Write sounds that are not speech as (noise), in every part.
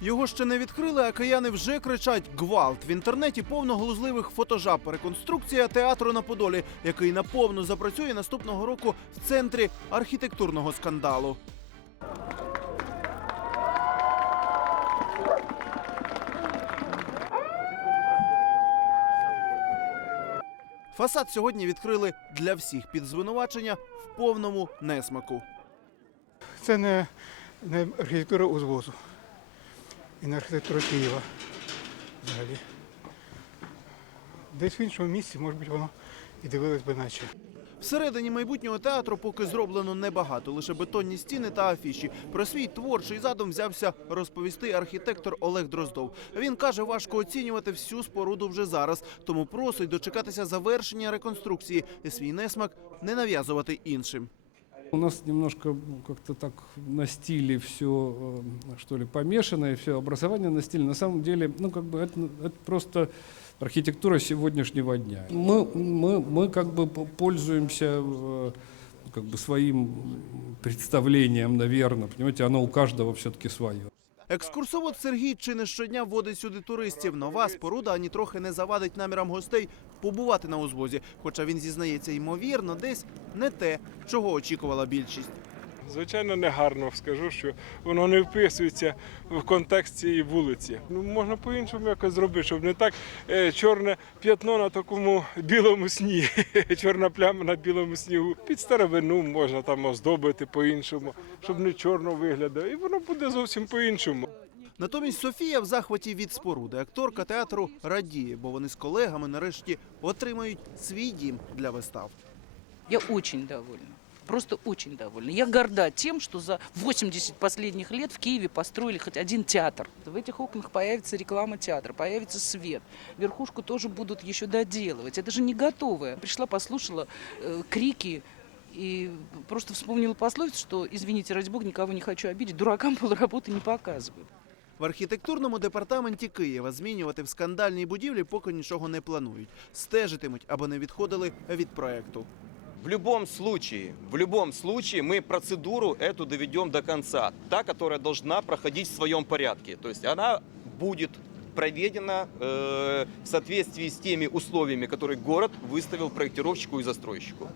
Його ще не відкрили, а кияни вже кричать гвалт. В інтернеті повно глузливих фотожаб. Реконструкція театру на Подолі, який наповну запрацює наступного року в центрі архітектурного скандалу. Фасад сьогодні відкрили для всіх під звинувачення в повному несмаку. Це не, не архітектура узвозу і не архітектура Києва взагалі. Десь в іншому місці, може бути, воно і дивилось би наче. Всередині майбутнього театру поки зроблено небагато, лише бетонні стіни та афіші. Про свій творчий задум взявся розповісти архітектор Олег Дроздов. Він каже, важко оцінювати всю споруду вже зараз, тому просить дочекатися завершення реконструкції і свій несмак не нав'язувати іншим. У нас немножко ну, как-то так на стиле все, что ли, помешано, и все образование на стиле. На самом деле, ну, как бы это, это просто архитектура сегодняшнего дня. Мы, мы, мы как бы п- пользуемся э, как бы своим представлением, наверное, понимаете, оно у каждого все-таки свое. Екскурсовод Сергій чи не щодня вводить сюди туристів. Нова споруда ані трохи не завадить намірам гостей побувати на узвозі. Хоча він зізнається, ймовірно, десь не те, чого очікувала більшість. Звичайно, негарно скажу, що воно не вписується в контекст цієї вулиці. Ну можна по-іншому якось зробити, щоб не так е, чорне п'ятно на такому білому сні, (laughs) чорна пляма на білому снігу. Під старовину можна там оздобити по-іншому, щоб не чорно виглядало. І воно буде зовсім по-іншому. Натомість Софія в захваті від споруди. Акторка театру радіє, бо вони з колегами нарешті отримають свій дім для вистав. Я очень довольна Просто очень довольна. Я горда тем, что за 80 последних лет в Киеве построили хоть один театр. В этих окнах появится реклама театра, появится свет. Верхушку тоже будут еще доделывать. Это же не готовое. Пришла, послушала э, крики и просто вспомнила пословицу, что, извините, ради бога, никого не хочу обидеть, дуракам полработы (laughs) не показывают. В архітектурному департаменті Києва змінювати в скандальній будівлі поки нічого не планують. Стежитимуть, аби не відходили від проекту. В любом случае, в любом случае мы процедуру эту доведем до конца. Та, которая должна проходить в своем порядке. То есть она будет проведена э, в соответствии с теми условиями, которые город выставил проектировщику и застройщику.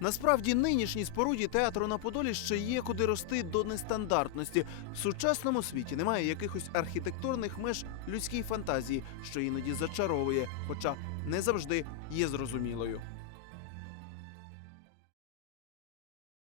Насправді нинішній споруді театру на Подолі ще є куди рости до нестандартності. В сучасному світі немає якихось архітектурних меж людській фантазії, що іноді зачаровує, хоча не завжди є зрозумілою.